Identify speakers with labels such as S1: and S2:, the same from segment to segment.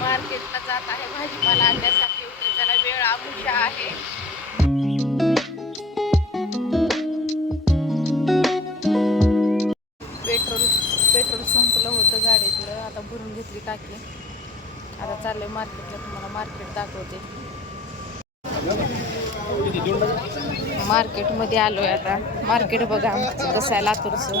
S1: मार्केटला जात आहे भाजीपाला आणण्यासाठी. होते त्याला वेळ आमुषा आहे. पेट्रोल पेट्रोल संपलं होतं गाडीतलं. आता भरून घेतली टाकी. आता चाललंय मार्केटला. तुम्हाला मार्केट दाखवते. मार्केटमध्ये आलोय आता. मार्केट बघा कसं आहे लातूरचं.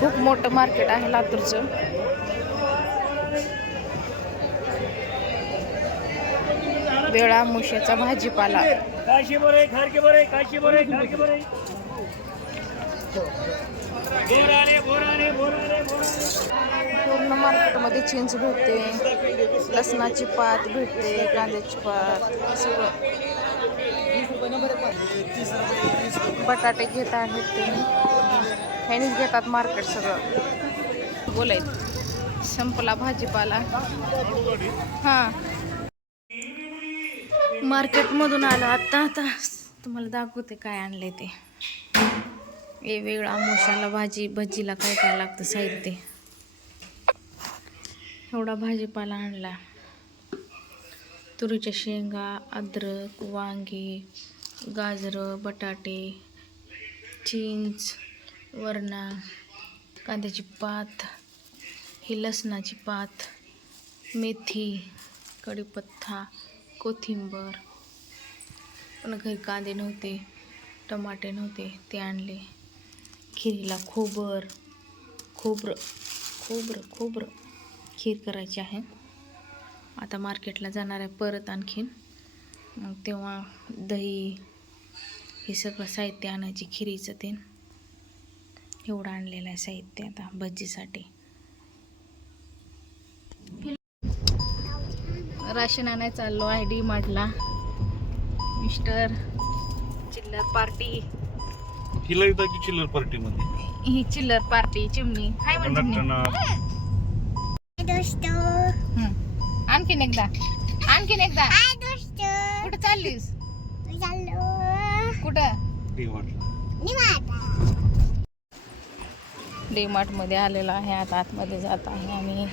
S1: खूप मोठं मार्केट आहे लातूरचं. वेळा मुशाचा भाजीपाला.
S2: काशी बरे खारके बरे काशी बरे खारके बरे. बोराने बोराने बोराने बोराने
S1: पूर्ण मार्केटमध्ये चिंच भेटते लसणाची पात भेटते कांद्याची पात सगळं. बटाटे घेत आहेत ते. ह्यानीच घेतात मार्केट सगळं. बोलायचं. संपला भाजीपाला. हां. मार्केटमधून आलं आता आता. तुम्हाला दाखवते काय आणले ते. हे वेगळा मोशाला भाजी भजीला काय काय लागतं साहित्य. एवढा भाजीपाला आणला. तुरीच्या शेंगा अद्रक वांगी गाजरं बटाटे चिंच. वरणा कांद्याची पात ही लसणाची पात मेथी कढीपत्ता कोथिंबर. पण घरी कांदे नव्हते टमाटे नव्हते ते आणले. खिरीला खोबर खोबरं खोबरं खोबरं खीर करायची आहे. आता मार्केटला जाणार आहे परत आणखीन. मग तेव्हा दही हे सगळं साहित्य आणायची खिरीचं ते एवढं आणलेलं आहे साहित्य आता भजीसाठी राशन आणायला चाललो आहे डी मार्टला. मिस्टर चिल्लर पार्टी.
S3: हिला येतं की चिल्लर पार्टीमध्ये?
S1: ही चिल्लर पार्टी चिमणी. हाय म्हण चिमणी. हं. आणखीन एकदा. आणखीन एकदा. कुठं चाललीस? कुठं? डी मार्ट मार्टमध्ये आलेलो आहे. आता आतमध्ये जात आहे आम्ही.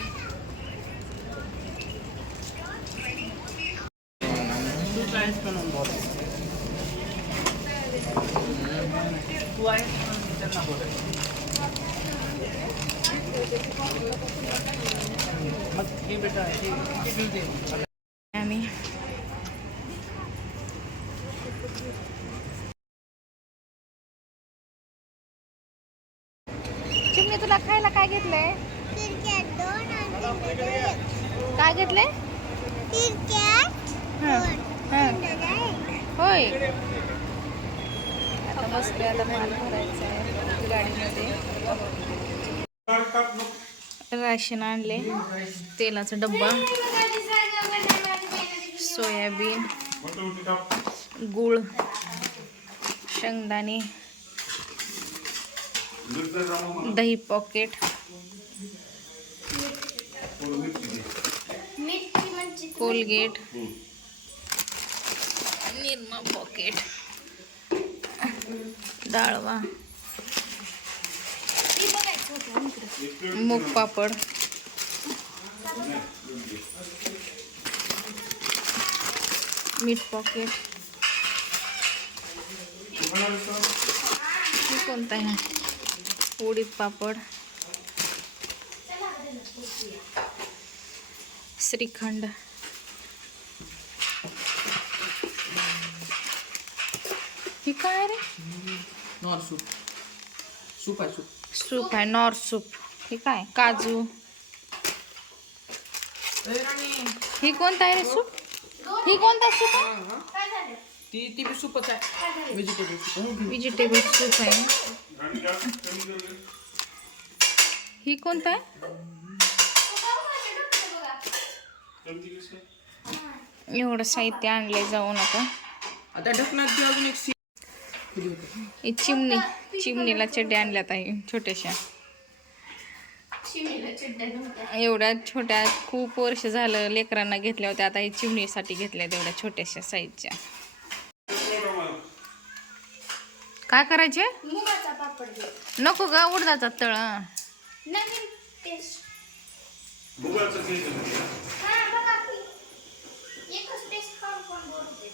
S1: आम्ही चिमणी तुला खायला काय घेतलंय? काय घेतलंय. होय. आता बसले आता माल भरायचा आहे गाडीमध्ये. राशन आणले तेलाचा डब्बा सोयाबीन गुळ शेंगदाणे दही पॉकेट कोलगेट निरमा पॉकेट डाळवा मूग पापड मीठ पॉकेट कोणता आहे उडीद पापड. श्रीखंड. हे काय रे?
S4: Knorr soup. सूप आहे सूप.
S1: सूप आहे नॉर सूप. हे काय? काजू. ही कोणता आहे रे सूप? ही कोणता सूप आहे?
S4: ती ती बी सूपच आहे. Vegetable soup.
S1: व्हेजिटेबल सूप आहे. ही कोणतं आहे? एवढं साहित्य
S4: अजून एक सी
S1: ही चिमणी चिमणीला चड्ड्या आणल्यात आहे छोट्याशा. एवढ्या छोट्या खूप वर्ष झालं लेकरांना घेतल्या होत्या आता ही चिमणीसाठी घेतल्या तेवढ्या छोट्याशा साईजच्या. काय करायचे?
S5: मुगाचा पापड घे.
S1: नको ग उडदाचा तळ.
S5: नवीन टेस्ट
S3: भुगाचं केक आहे.
S5: हा बघा की. एकच टेस्ट खाऊन कोण बोर होते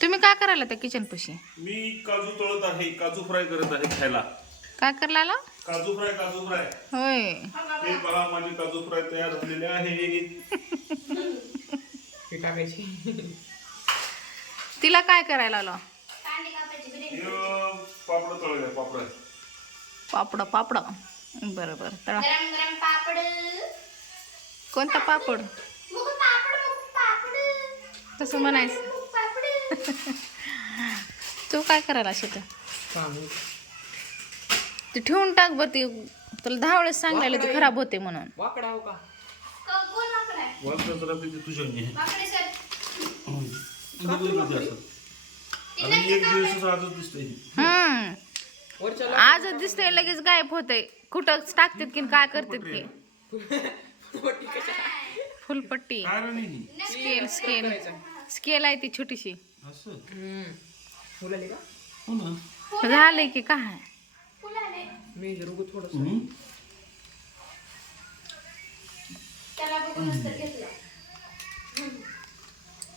S1: तुम्ही काय करायला त्या किचन पशी?
S3: मी काजू तळत आहे काजू फ्राय करत आहे खायला.
S1: काय करायला
S3: काजू फ्राय काजू फ्राय.
S1: होय.
S3: हे पहा माझे काजू फ्राय तयार झालेले आहेत
S4: हे टाकायची.
S1: तिला काय करायला आलो?
S3: पापड पापड.
S1: पापड पापड बरं बरं. तळा.
S5: गरम गरम पापड
S1: कोणता पापड?
S5: मुग पापड मुग पापड
S1: तसं म्हणायचं.
S5: मुग पापड
S1: तू काय करायला शेत
S4: काम
S1: ते ठेवून टाक बरं ती. तुला दहा वेळेस सांगायला ते खराब होते म्हणून.
S4: वाकडा हो का?
S5: क- कोण वाकडा आहे
S3: वाटलं जरा ते तुझ्या
S1: आज दिसतंय लगेच गायब होतंय. कुठं टाकतात की काय करतात की? फुलपट्टी स्केल स्केल स्केल. आहे. ती छोटीशी.
S3: हो
S1: झालंय की काय.
S5: त्याला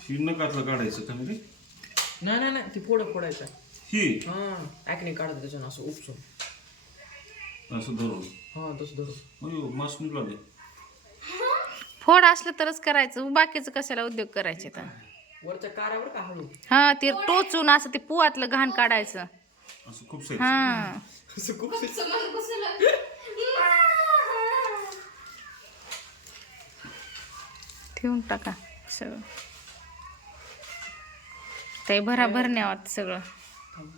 S3: ही नकातलं काढायचं का रे
S4: नाही नाही नाही ती फोडं फोडायचं.
S3: ही?
S4: हा ऍकने काढत त्याच्यानं असं उपसून.
S3: असं धरून?
S4: हा तसं धरून.
S3: अयो मास निघाले
S1: फोड असलं तरच करायचं. बाकीचं कशाला उद्योग करायचे तर
S4: वरच्या काऱ्यावर का हळू?
S1: हा ते टोचून असं ते पुवातलं घाण काढायचं.
S3: असं खूप साईज
S1: हा.
S4: असं खूप
S1: ठेवून टाका सगळं. ते भराभर न्यावात सगळं.
S4: थांब.